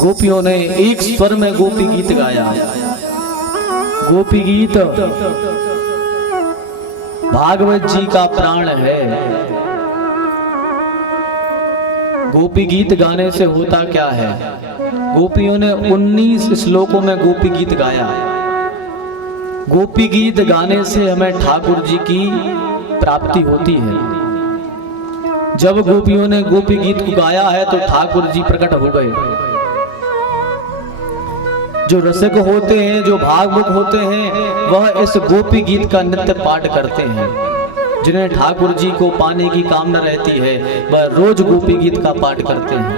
गोपियों ने एक स्वर में गोपी गीत गाया। गोपी गीत भागवत जी का प्राण है। गोपी गीत गाने से होता क्या है? गोपियों ने 19 श्लोकों में गोपी गीत गाया। गोपी गीत गाने से हमें ठाकुर जी की प्राप्ति होती है। जब गोपियों ने गोपी गीत को गाया है तो ठाकुर जी प्रकट हो गए। जो रसिक होते हैं, जो भागवत होते हैं, वह इस गोपी गीत का नित्य पाठ करते हैं। जिन्हें ठाकुर जी को पाने की कामना रहती है वह रोज गोपी गीत का पाठ करते हैं।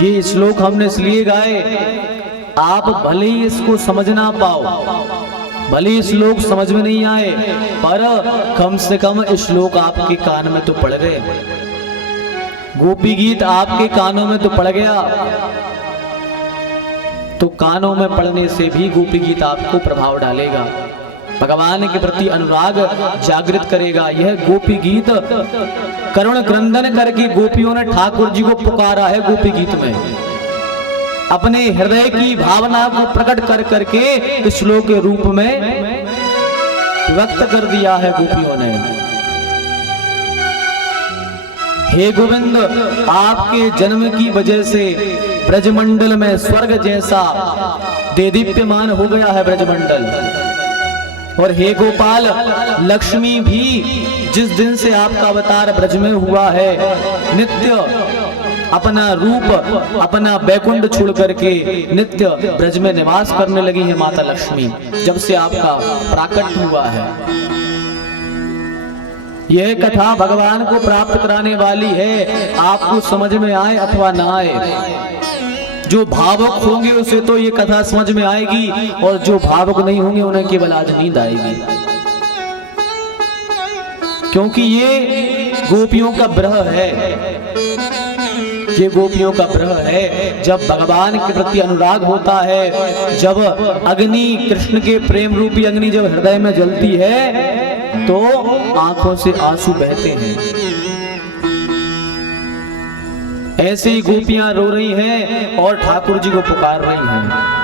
ये श्लोक हमने इसलिए गाए, आप भले ही इसको समझ ना पाओ, भले ही श्लोक समझ में नहीं आए, पर कम से कम श्लोक आपके कान में तो पड़ गए। गोपी गीत आपके कानों में तो पड़ गया, तो कानों में पड़ने से भी गोपी गीत आपको प्रभाव डालेगा, भगवान के प्रति अनुराग जागृत करेगा। यह गोपी गीत करुण क्रंदन करके गोपियों ने ठाकुर जी को पुकारा है। गोपी गीत में अपने हृदय की भावना को प्रकट कर करके श्लोक के रूप में व्यक्त कर दिया है गोपियों ने। हे गोविंद, आपके जन्म की वजह से ब्रजमंडल में स्वर्ग जैसा देदीप्यमान हो गया है ब्रजमंडल। और हे गोपाल, लक्ष्मी भी जिस दिन से आपका अवतार ब्रज में हुआ है, नित्य अपना रूप, अपना बैकुंठ छोड़ करके नित्य ब्रज में निवास करने लगी है माता लक्ष्मी, जब से आपका प्राकट हुआ है। यह कथा भगवान को प्राप्त कराने वाली है, आपको समझ में आए अथवा ना आए। जो भावुक होंगे उसे तो ये कथा समझ में आएगी, और जो भावुक नहीं होंगे उन्हें केवल आज नींद आएगी, क्योंकि ये गोपियों का ब्रह है। ये गोपियों का ब्रह है। जब भगवान के प्रति अनुराग होता है, जब अग्नि, कृष्ण के प्रेम रूपी अग्नि जब हृदय में जलती है तो आंखों से आंसू बहते हैं। ऐसे ही गोपियां रो रही हैं और ठाकुर जी को पुकार रही हैं।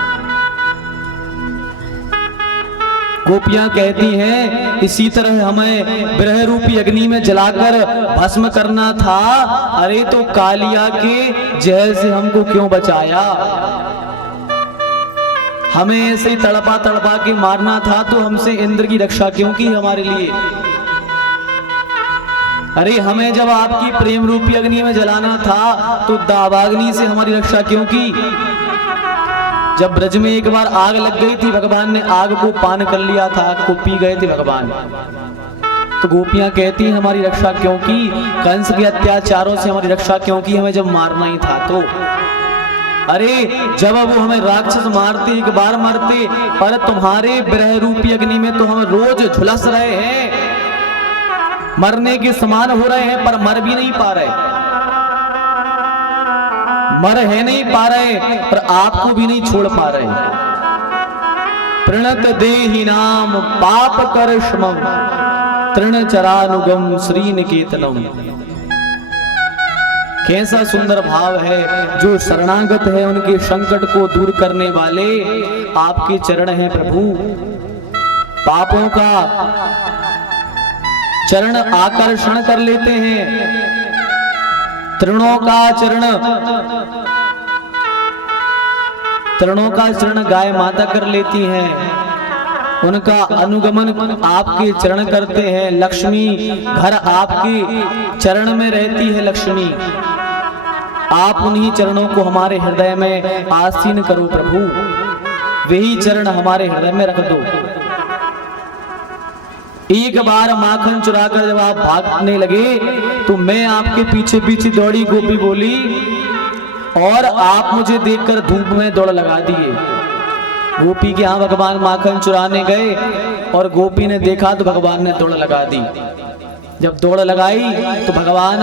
गोपियां कहती हैं, इसी तरह हमें ब्रह रूपी अग्नि में जलाकर भस्म करना था। अरे तो कालिया के जहर से हमको क्यों बचाया? हमें ऐसे ही तड़पा तड़पा के मारना था, तो हमसे इंद्र की रक्षा क्यों की हमारे लिए? अरे हमें जब आपकी प्रेम रूपी अग्नि में जलाना था तो दावाग्नि से हमारी रक्षा क्यों की? जब ब्रज में एक बार आग लग गई थी, भगवान ने आग को पान कर लिया था, आग को पी गए थे भगवान, तो गोपियां कहती हमारी रक्षा क्यों की? कंस के अत्याचारों से हमारी रक्षा क्यों की? हमें जब मारना ही था तो। अरे जब वो हमें राक्षस मारते, एक बार मरते, पर तुम्हारे ब्रह रूपी अग्नि में तो हम रोज झुलस रहे हैं, मरने के समान हो रहे हैं, पर मर भी नहीं पा रहे, मर है नहीं पा रहे, पर आपको भी नहीं छोड़ पा रहे। प्रणत देहि नाम पाप कर क्षमम तृणचरानुगम श्रीनिकेतनम। कैसा सुंदर भाव है, जो शरणागत है उनके संकट को दूर करने वाले आपके चरण हैं प्रभु। पापों का चरण आकर्षण कर लेते हैं, तृणों का चरण गाय माता कर लेती हैं, उनका अनुगमन आपके चरण करते हैं। लक्ष्मी घर आपके चरण में रहती है। लक्ष्मी, आप उन्हीं चरणों को हमारे हृदय में आसीन करो प्रभु, वही चरण हमारे हृदय में रख दो। एक बार माखन चुराकर जब आप भागने लगे तो मैं आपके पीछे पीछे दौड़ी, गोपी बोली, और आप मुझे देखकर धूप में दौड़ लगा दिए। गोपी के यहाँ भगवान माखन चुराने गए और गोपी ने देखा तो भगवान ने दौड़ लगा दी। जब दौड़ लगाई तो भगवान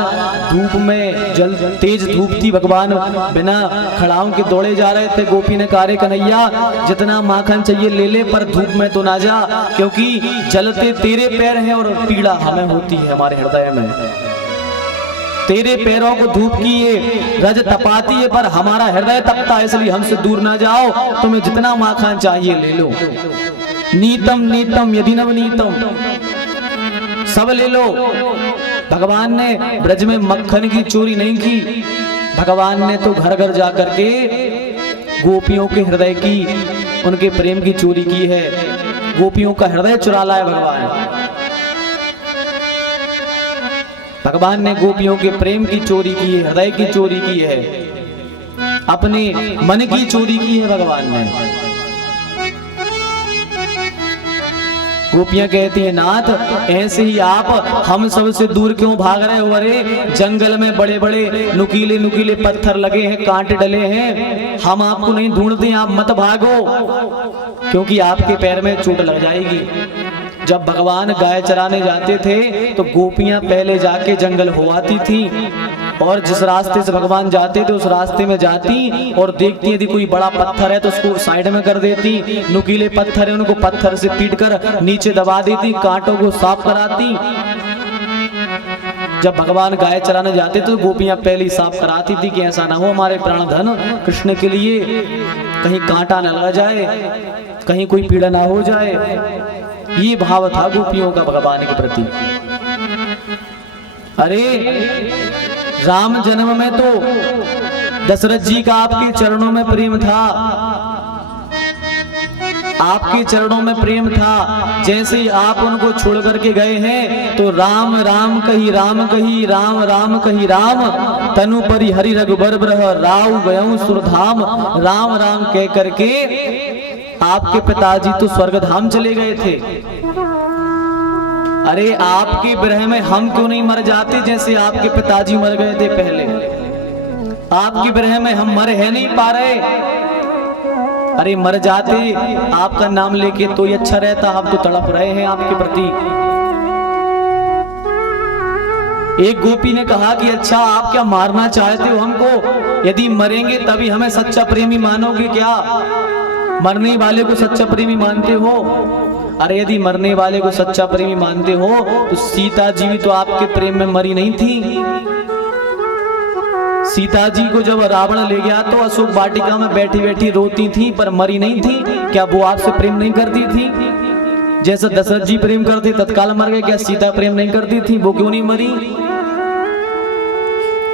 धूप में, जल तेज धूप थी, भगवान बिना खड़ाओं के दौड़े जा रहे थे। गोपी ने कहा, कन्हैया जितना माखन चाहिए ले ले, पर धूप में तो ना जा, क्योंकि जलते तेरे पैर हैं और पीड़ा हमें होती है हमारे हृदय में। तेरे पैरों को धूप की ये रज तपाती है, पर हमारा हृदय तपता है, इसलिए हमसे दूर ना जाओ। तुम्हें जितना माखन चाहिए ले लो। नीतम नीतम यदि नवनीतम, सब ले लो। भगवान ने ब्रज में मक्खन की चोरी नहीं की, भगवान ने तो घर घर जा करके गोपियों के हृदय की, उनके प्रेम की चोरी की है। गोपियों का हृदय चुरा लाया भगवान ने गोपियों के प्रेम की चोरी की है, हृदय की चोरी की है, अपने मन की चोरी की है भगवान ने। गोपियां कहती हैं, नाथ ऐसे ही आप हम सब से दूर क्यों भाग रहे हो? अरे जंगल में बड़े बड़े नुकीले नुकीले पत्थर लगे हैं, कांटे डले हैं, हम आपको नहीं ढूंढते, आप मत भागो, क्योंकि आपके पैर में चोट लग जाएगी। जब भगवान गाय चराने जाते थे तो गोपियां पहले जाके जंगल हो आती थी, और जिस रास्ते से भगवान जाते थे उस रास्ते में जाती और देखती यदि कोई बड़ा पत्थर है तो उसको साइड में कर देती, नुकीले पत्थर है उनको पत्थर से पीटकर नीचे दबा देती, कांटों को साफ कराती। जब भगवान गाय चराने जाते तो गोपियां पहले साफ कराती थी कि ऐसा ना हो हमारे प्राण धन कृष्ण के लिए कहीं कांटा न लग जाए, कहीं कोई पीड़ा ना हो जाए। ये भाव था गोपियों का भगवान के प्रति। अरे राम जन्म में तो दशरथ जी का आपके चरणों में प्रेम था, आपके चरणों में प्रेम था। जैसे ही आप उनको छोड़ करके गए हैं तो राम राम कही राम कही, राम राम कही राम, तनु परि हरि रघुबर ब्रह राव गयऊ सुरधाम। राम राम कह करके आपके पिताजी तो स्वर्गधाम चले गए थे। अरे आपके विरह में हम क्यों नहीं मर जाते जैसे आपके पिताजी मर गए थे पहले? आपके विरह में हम मर है नहीं पा रहे। अरे मर जाते, आपका नाम लेके तो ये अच्छा रहता, हम तो तड़प रहे हैं आपके प्रति। एक गोपी ने कहा कि अच्छा आप क्या मारना चाहते हो हमको? यदि मरेंगे तभी हमें सच्चा प्रेमी मानोगे क्या? मरने वाले को सच्चा प्रेमी मानते हो? अरे यदि मरने वाले को सच्चा प्रेमी मानते हो तो सीता जी भी तो आपके प्रेम में मरी नहीं थी। सीता जी को जब रावण ले गया तो अशोक वाटिका में बैठी बैठी रोती थी, पर मरी नहीं थी। क्या वो आपसे प्रेम नहीं करती थी? जैसा दशरथ जी प्रेम करते तत्काल मर गए, क्या सीता प्रेम नहीं करती थी? वो क्यों नहीं मरी?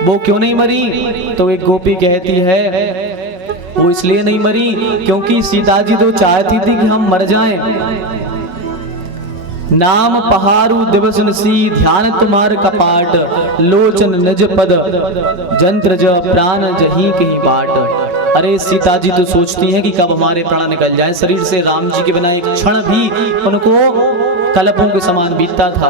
वो क्यों नहीं मरी? तो एक गोपी कहती है वो इसलिए नहीं मरी क्योंकि सीता जी तो चाहती थी कि हम मर जाएं। नाम पहारू दिवस सी ध्यान तुम्हार कपाट, लोचन निज पद जंत्र ज प्राण जही कहीं बाट। अरे सीता जी तो सोचती हैं कि कब हमारे प्राण निकल जाए शरीर से। राम जी के बिना एक क्षण भी उनको कल्पों के समान बीतता था,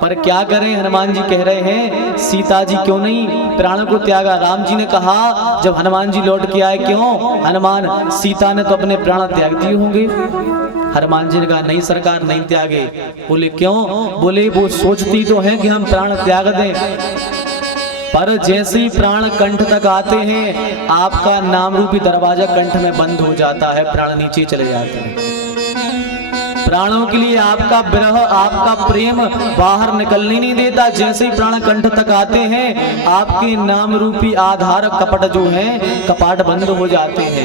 पर क्या करें, हनुमान जी कह रहे हैं सीता जी क्यों नहीं प्राण को त्यागा? राम जी ने कहा जब हनुमान जी लौट के आए, क्यों हनुमान, सीता ने तो अपने प्राण त्याग दिए होंगे। हनुमान जी ने कहा नहीं सरकार, नहीं त्यागे। बोले क्यों? बोले वो सोचती तो है कि हम प्राण त्याग दें, पर जैसे ही प्राण कंठ तक आते हैं आपका नाम रूपी दरवाजा कंठ में बंद हो जाता है, प्राण नीचे चले जाते हैं। प्राणों के लिए आपका विरह, आपका प्रेम बाहर निकलने नहीं देता। जैसे ही प्राण कंठ तक आते हैं, आपके नाम रूपी आधार कपट जो है कपाट बंद हो जाते हैं।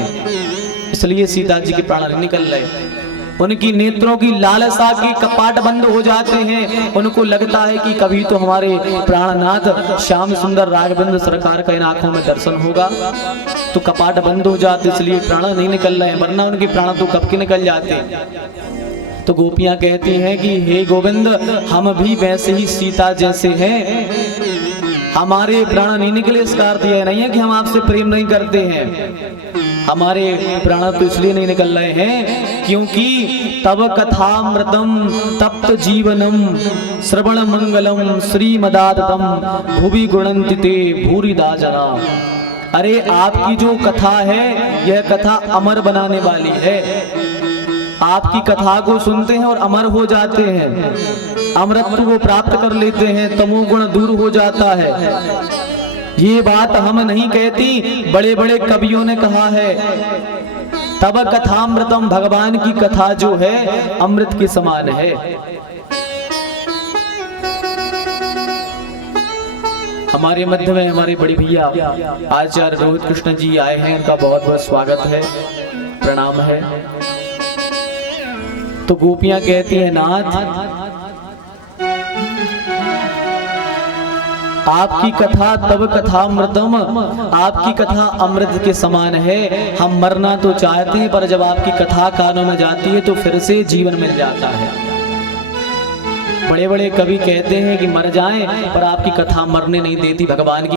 इसलिए सीता जी के प्राण नहीं निकल रहे। उनकी नेत्रों की लालसा के कपाट बंद हो जाते हैं। उनको लगता है कि कभी तो हमारे प्राणनाथ श्याम सुंदर राघवेंद्र सरकार का इन आंखों में दर्शन होगा, तो कपाट बंद हो जाते, इसलिए प्राण नहीं निकल रहे हैं, वरना उनके प्राण तो कब के निकल जाते। तो गोपियां कहती हैं कि हे गोविंद, हम भी वैसे ही सीता जैसे हैं, हमारे प्राण नहीं निकले। इसका अर्थ यह नहीं है कि हम आपसे प्रेम नहीं करते हैं, हमारे प्राण तो इसलिए नहीं निकल रहे हैं क्योंकि तब कथामृतम तप्त जीवनम श्रवण मंगलम श्रीमदातम भुवि गुणन्ति ते भूरिदा जना। अरे आपकी जो कथा है, यह कथा अमर बनाने वाली है। आपकी कथा को सुनते हैं और अमर हो जाते हैं, अमरत्व को प्राप्त कर लेते हैं, तमोगुण दूर हो जाता है। ये बात हम नहीं कहती, बड़े बड़े कवियों ने कहा है। तब कथामृतम, भगवान की कथा जो है अमृत के समान है। हमारे मध्य में हमारे बड़े भैया आचार्य रोहित कृष्ण जी आए हैं, उनका बहुत बहुत स्वागत है, प्रणाम है। तो गोपियां कहती हैं, नाथ आपकी कथा तब कथामृतम, आपकी कथा अमृत के समान है। हम मरना तो चाहते हैं, पर जब आपकी कथा कानों में जाती है तो फिर से जीवन मिल जाता है। बड़े बड़े कवि कहते हैं कि मर जाएं, पर आपकी कथा मरने नहीं देती। भगवान की